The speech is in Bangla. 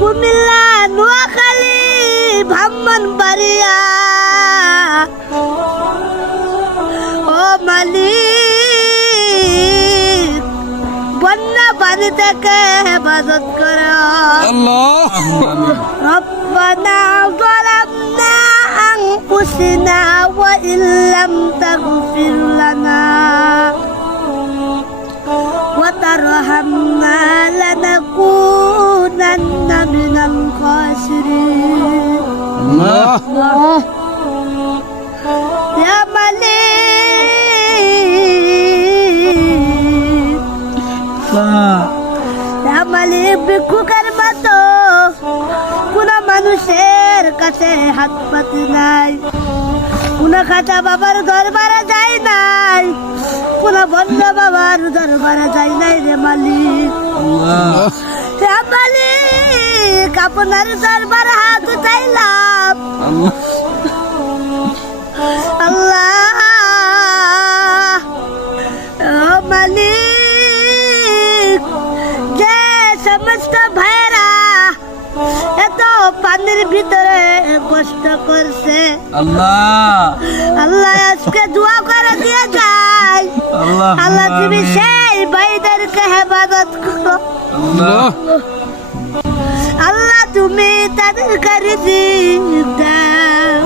কুমিল্লা, নোয়াখালী, ব্রাহ্মণবাড়িয়া, ও মালিক বন্যা পানি থেকে হেফাজত করো। রব্বানা যালামনা আনফুসানা ওয়া ইল্লাম তাগফির লানা ওয়া তারহামনা লানাকুনান্না মিনাল খাসিরিন। ইয়া মালিক, ভিক্ষুকের মতো কোন মানুষের কাছে হাত পাতি নাই, কোন খাতা বাবার দরবারে যায় নাই, কোন বন্ধ বাবার দরবারে যায় নাই রে মালিক। হে মালিক, আপনার দরবারে হাত চাইলাম আল্লাহ। ও মালিক, যে সমস্ত ভাইরা এত পানির ভিতরে কষ্ট করছে আল্লাহ আজকে দোয়া করে দিয়ে যায় আল্লাহ, তুমি সেই ভাইদেরকে হেফাজত করো আল্লাহ, তুমি তাদেরকে রিজিক দাও।